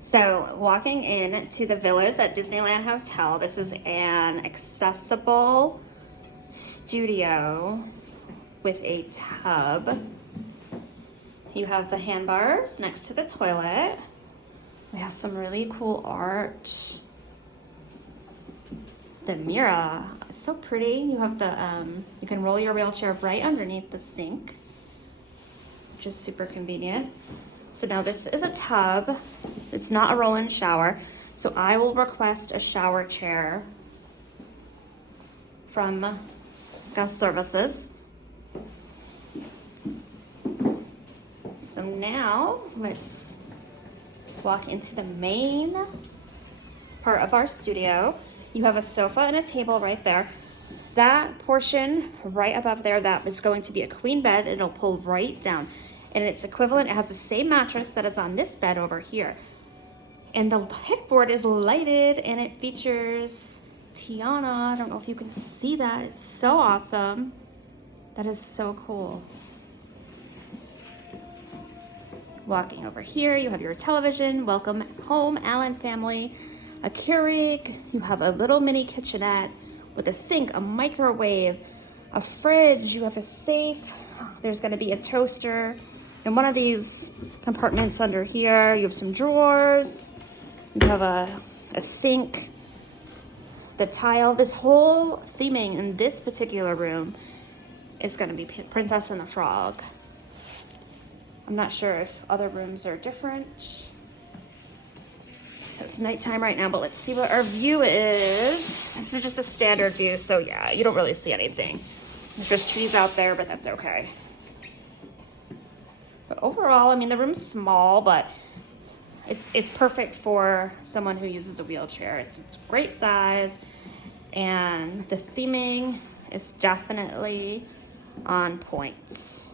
So walking in to the villas at Disneyland Hotel, this is an accessible studio with a tub. You have the handbars next to the toilet. We have some really cool art. The mirror is so pretty. You have the, you can roll your wheelchair right underneath the sink, which is super convenient. So now this is a tub. It's not a roll-in shower. So I will request a shower chair from guest services. So now let's walk into the main part of our studio. You have a sofa and a table right there. That portion right above there, that is going to be a queen bed. It'll pull right down. And it's equivalent, it has the same mattress that is on this bed over here. And the headboard is lighted and it features Tiana. I don't know if you can see that. It's so awesome. That is so cool. Walking over here, you have your television. Welcome home, Allen family. A Keurig. You have a little mini kitchenette with a sink, a microwave, a fridge. You have a safe. There's going to be a toaster. In one of these compartments under here, you have some drawers. You have a sink. The tile. This whole theming in this particular room is going to be Princess and the Frog. I'm not sure if other rooms are different. It's nighttime right now, but let's see what our view is. It's just a standard view, so yeah, you don't really see anything. There's just trees out there, but that's okay. But overall, I mean, the room's small, but it's perfect for someone who uses a wheelchair. It's great size, and the theming is definitely on point.